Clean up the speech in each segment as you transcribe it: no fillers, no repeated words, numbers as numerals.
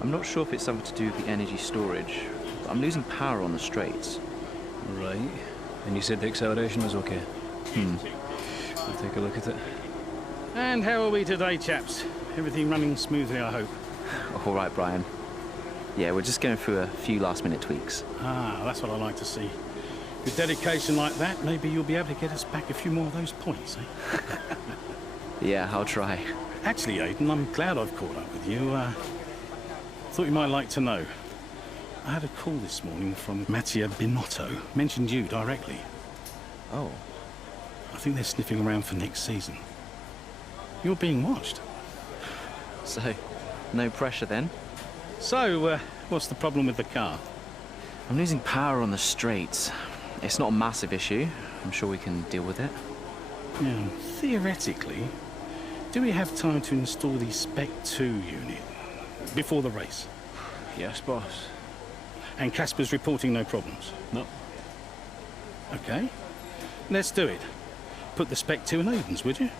I'm not sure if it's something to do with the energy storage, but I'm losing power on the straights. Right. And you said the acceleration was okay? I'll take a look at it. And how are we today, chaps? Everything running smoothly, I hope. All right, Brian. Yeah, we're just going through a few last-minute tweaks. Ah, that's what I like to see. With dedication like that, maybe you'll be able to get us back a few more of those points, eh? Yeah, I'll try. Actually, Aidan, I'm glad I've caught up with you. Thought you might like to know. I had a call this morning from Mattia Binotto. Mentioned you directly. Oh. I think they're sniffing around for next season. You're being watched. So, no pressure then? So, what's the problem with the car? I'm losing power on the straights. It's not a massive issue. I'm sure we can deal with it. Yeah, theoretically, do we have time to install the Spec 2 unit before the race? Yes, boss. And Casper's reporting no problems? No. Okay. Let's do it. Put the Spec 2 in Aiden's, would you?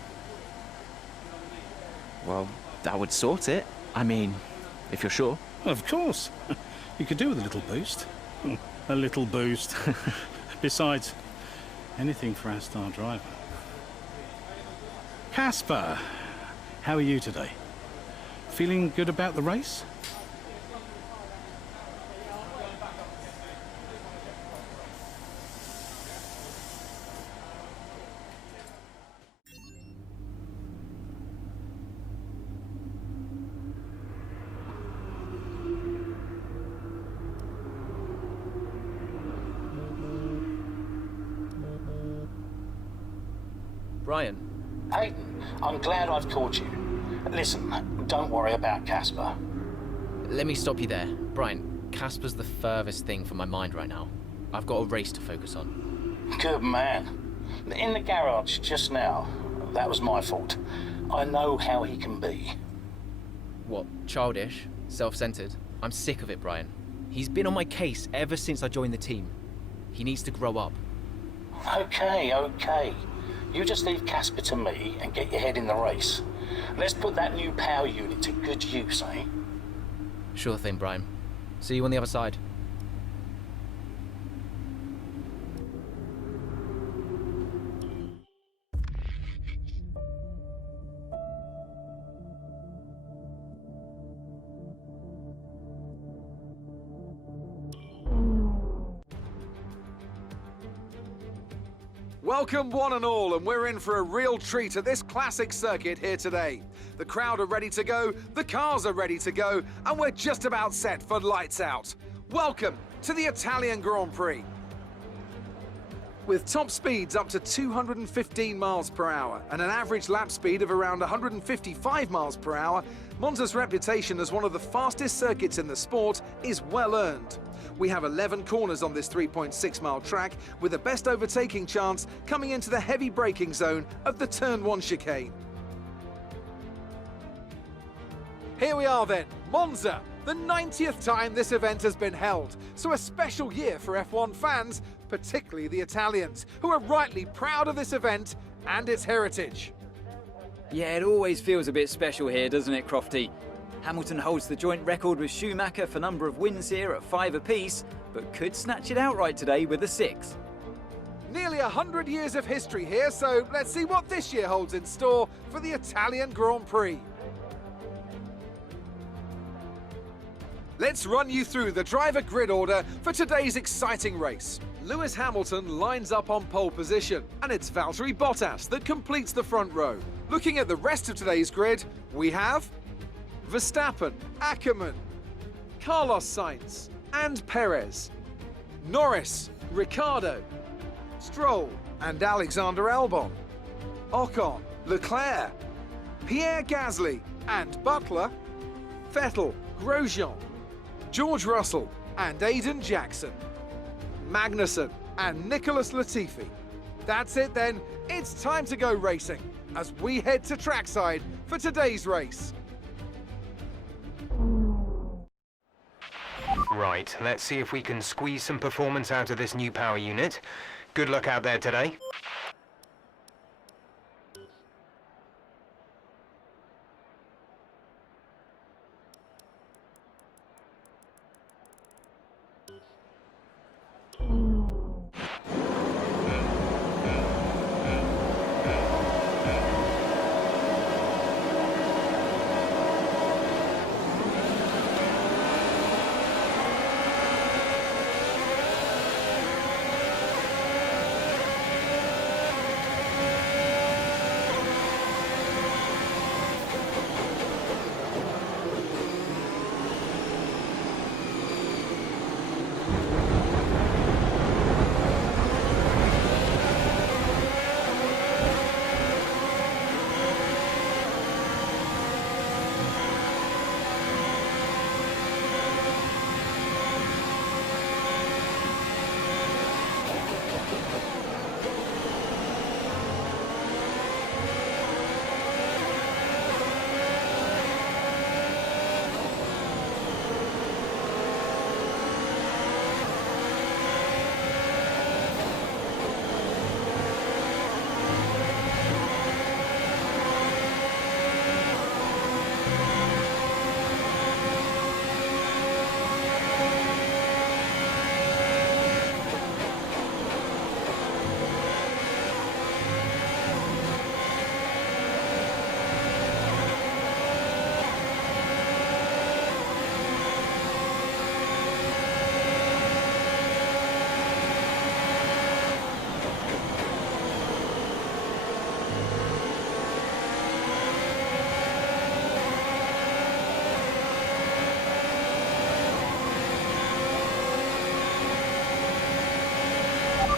Well, that would sort it. I mean, if you're sure. Of course. You could do with a little boost. A little boost. Besides, anything for our star driver. Casper, how are you today? Feeling good about the race? Brian. Aidan, I'm glad I've caught you. Listen, don't worry about Casper. Let me stop you there. Brian, Casper's the furthest thing from my mind right now. I've got a race to focus on. Good man. In the garage just now, that was my fault. I know how he can be. What, childish? Self-centered? I'm sick of it, Brian. He's been on my case ever since I joined the team. He needs to grow up. Okay. You just leave Casper to me and get your head in the race. Let's put that new power unit to good use, eh? Sure thing, Brian. See you on the other side. Welcome one and all, and we're in for a real treat at this classic circuit here today. The crowd are ready to go, the cars are ready to go, and we're just about set for lights out. Welcome to the Italian Grand Prix. With top speeds up to 215 miles per hour and an average lap speed of around 155 miles per hour, Monza's reputation as one of the fastest circuits in the sport is well earned. We have 11 corners on this 3.6-mile track, with the best overtaking chance coming into the heavy braking zone of the Turn 1 chicane. Here we are then, Monza, the 90th time this event has been held, so a special year for F1 fans, particularly the Italians, who are rightly proud of this event and its heritage. Yeah, it always feels a bit special here, doesn't it, Crofty? Hamilton holds the joint record with Schumacher for number of wins here at 5 apiece, but could snatch it outright today with a 6. Nearly 100 years of history here, so let's see what this year holds in store for the Italian Grand Prix. Let's run you through the driver grid order for today's exciting race. Lewis Hamilton lines up on pole position, and it's Valtteri Bottas that completes the front row. Looking at the rest of today's grid, we have Verstappen, Ackermann, Carlos Sainz, and Perez, Norris, Ricciardo, Stroll, and Alexander Albon, Ocon, Leclerc, Pierre Gasly, and Butler, Vettel, Grosjean, George Russell, and Aiden Jackson, Magnussen, and Nicholas Latifi. That's it then, it's time to go racing as we head to trackside for today's race. Right, let's see if we can squeeze some performance out of this new power unit. Good luck out there today.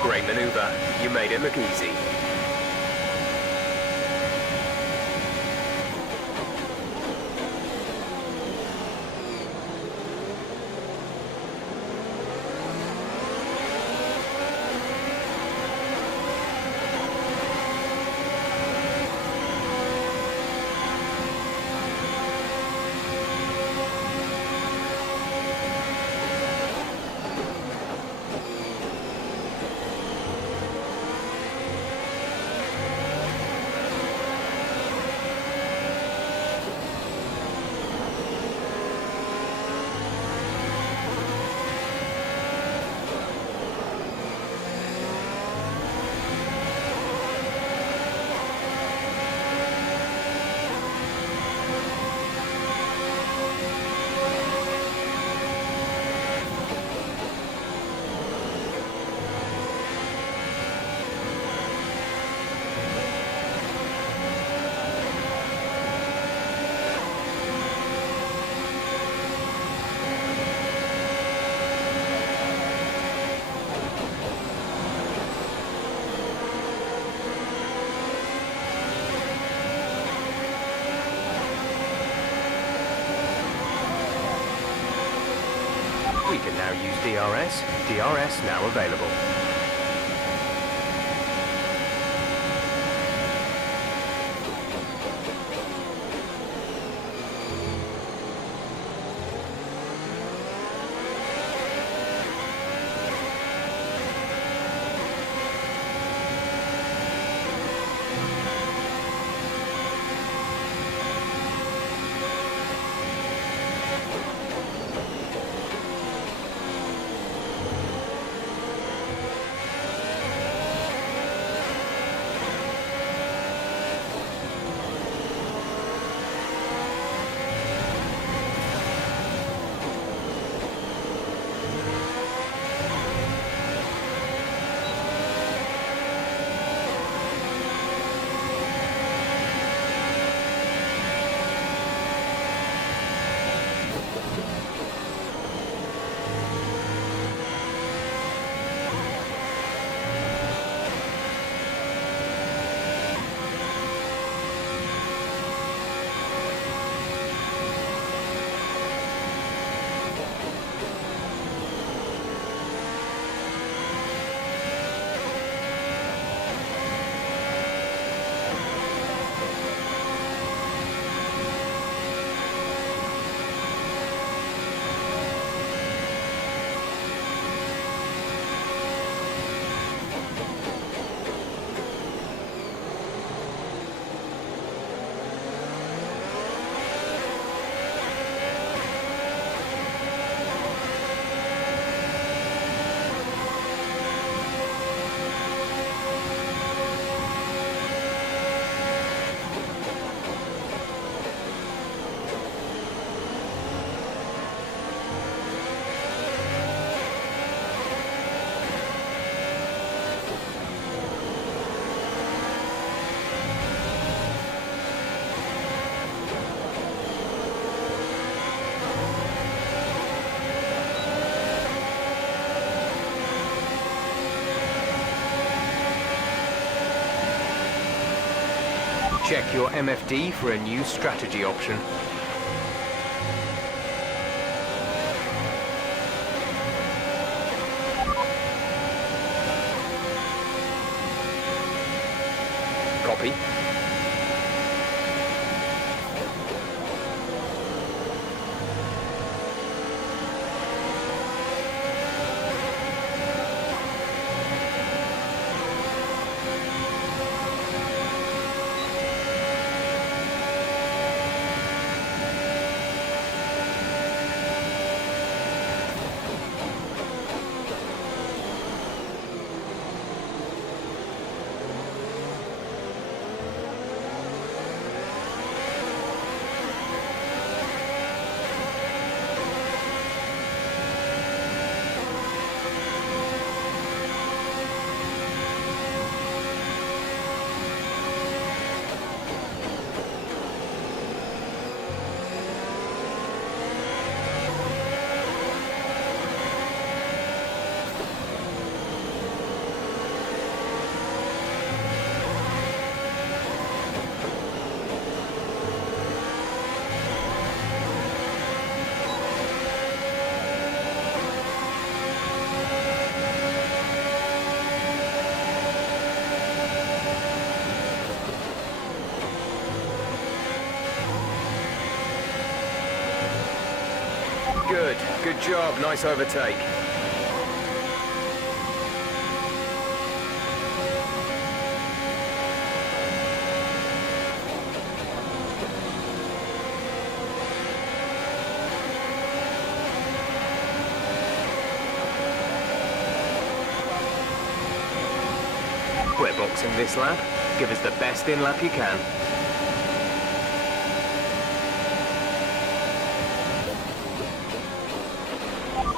Great maneuver. You made it look easy. We can now use DRS. DRS now available. Check your MFD for a new strategy option. Copy. Good. Good job. Nice overtake. We're boxing this lap. Give us the best in lap you can.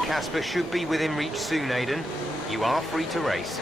Casper should be within reach soon, Aidan. You are free to race.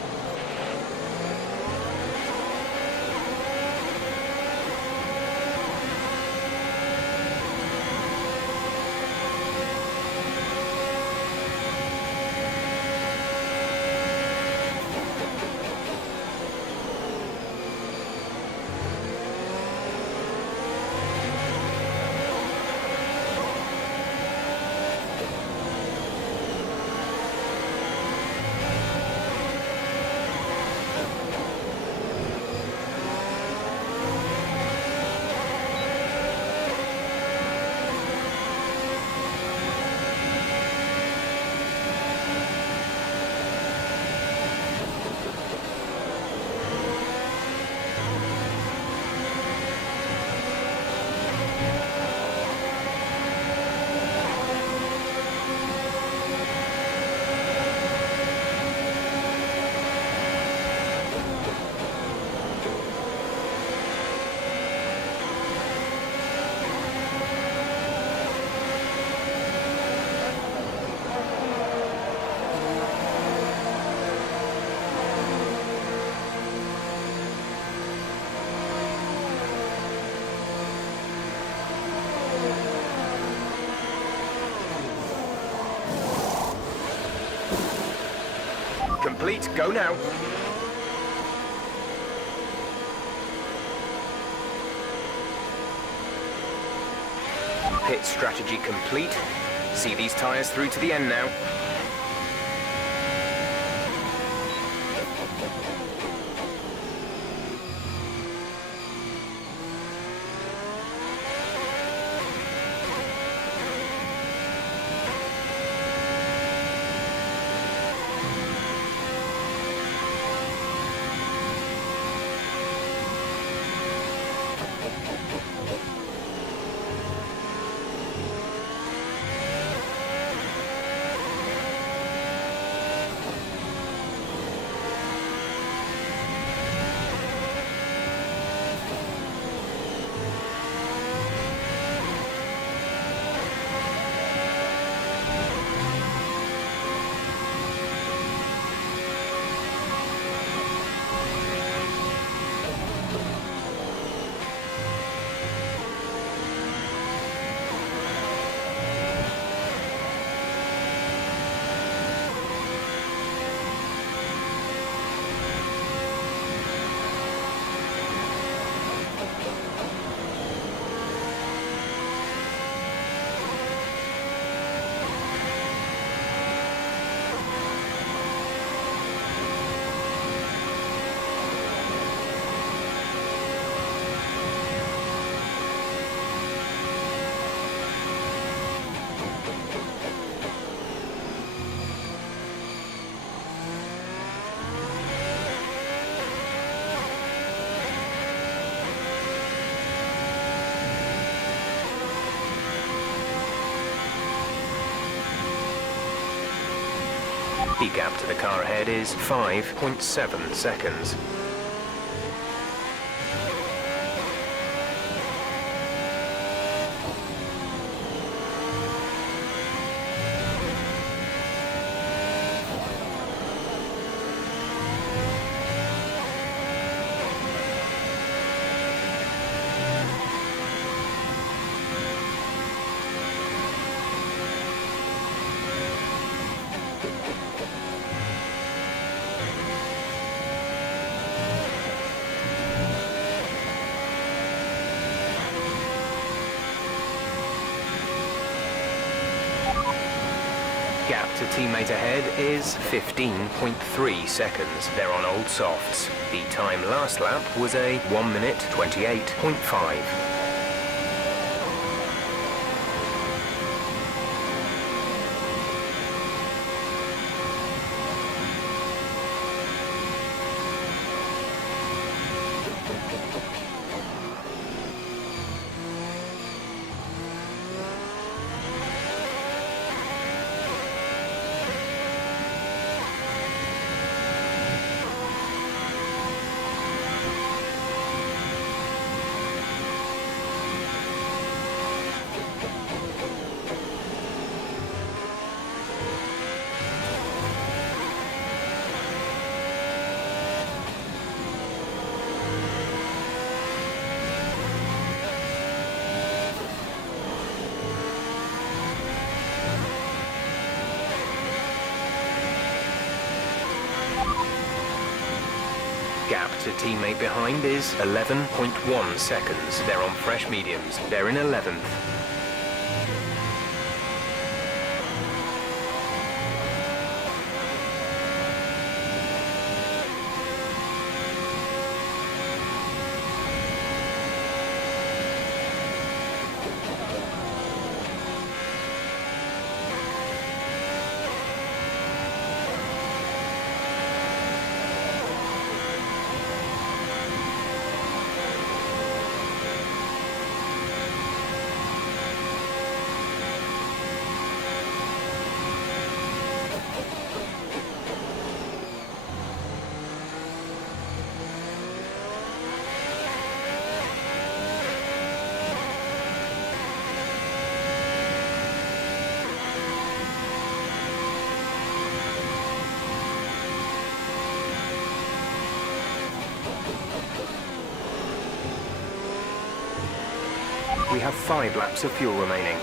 Complete, go now. Pit strategy complete. See these tyres through to the end now. The gap to the car ahead is 5.7 seconds. Gap to teammate ahead is 15.3 seconds. They're on old softs. The time last lap was a 1 minute 28.5. To teammate behind is 11.1 seconds. They're on fresh mediums. They're in 11th. We have 5 laps of fuel remaining.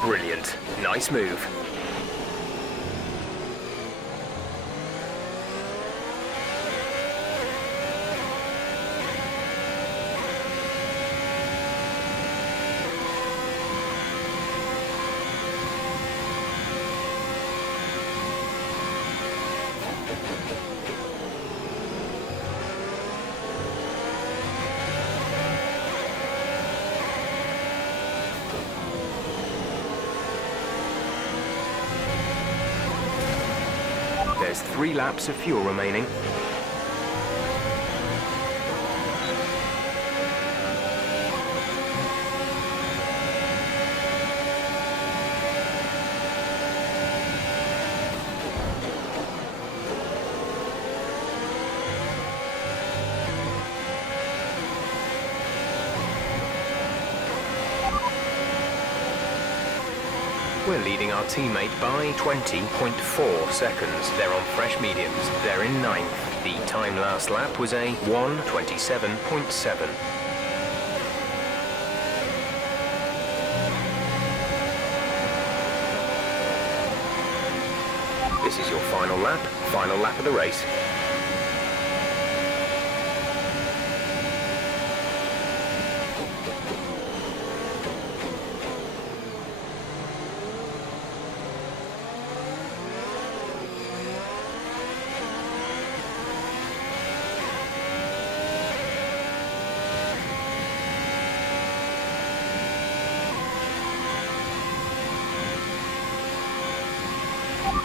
Brilliant. Nice move. There's 3 laps of fuel remaining. We're leading our teammate by 20.4 seconds. They're on fresh mediums. They're in 9th. The time last lap was a 1:27.7. This is your final lap of the race.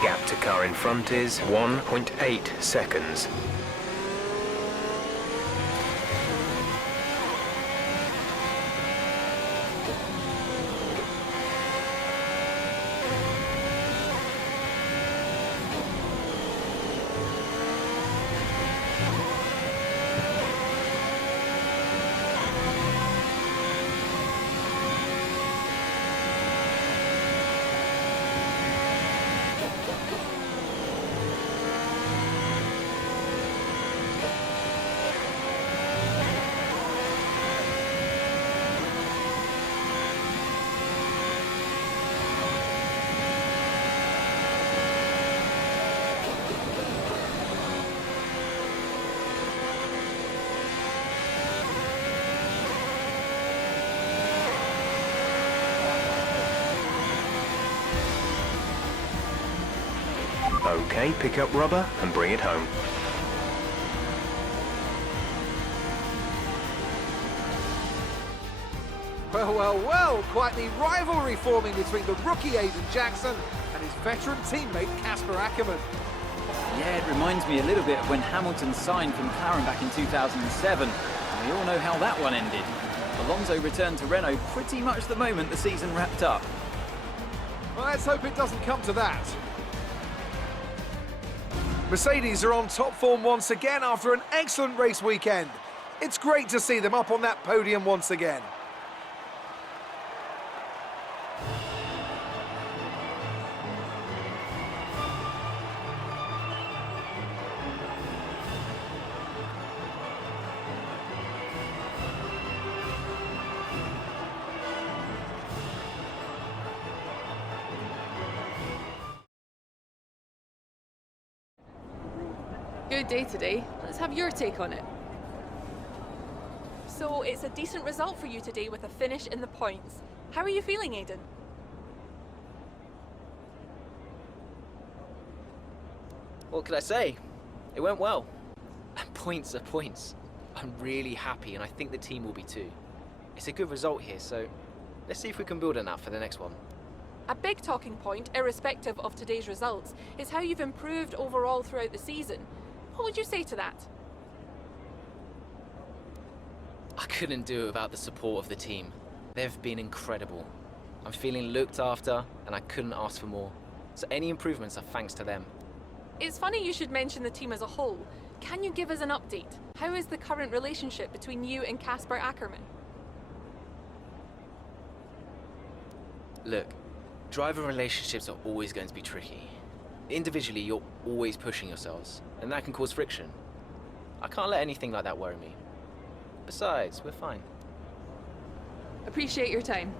Gap to car in front is 1.8 seconds. Okay, pick up rubber and bring it home. Well, well, well, quite the rivalry forming between the rookie Aiden Jackson and his veteran teammate Casper Ackerman. Yeah, it reminds me a little bit of when Hamilton signed from McLaren back in 2007. And we all know how that one ended. Alonso returned to Renault pretty much the moment the season wrapped up. Well, let's hope it doesn't come to that. Mercedes are on top form once again after an excellent race weekend. It's great to see them up on that podium once again. Good day today. Let's have your take on it. So it's a decent result for you today with a finish in the points. How are you feeling, Aiden? What could I say? It went well. And points are points. I'm really happy, and I think the team will be too. It's a good result here, so let's see if we can build on that for the next one. A big talking point, irrespective of today's results, is how you've improved overall throughout the season. What would you say to that? I couldn't do it without the support of the team. They've been incredible. I'm feeling looked after, and I couldn't ask for more. So any improvements are thanks to them. It's funny you should mention the team as a whole. Can you give us an update? How is the current relationship between you and Casper Ackerman? Look, driver relationships are always going to be tricky. Individually, you're always pushing yourselves, and that can cause friction. I can't let anything like that worry me. Besides, we're fine. Appreciate your time.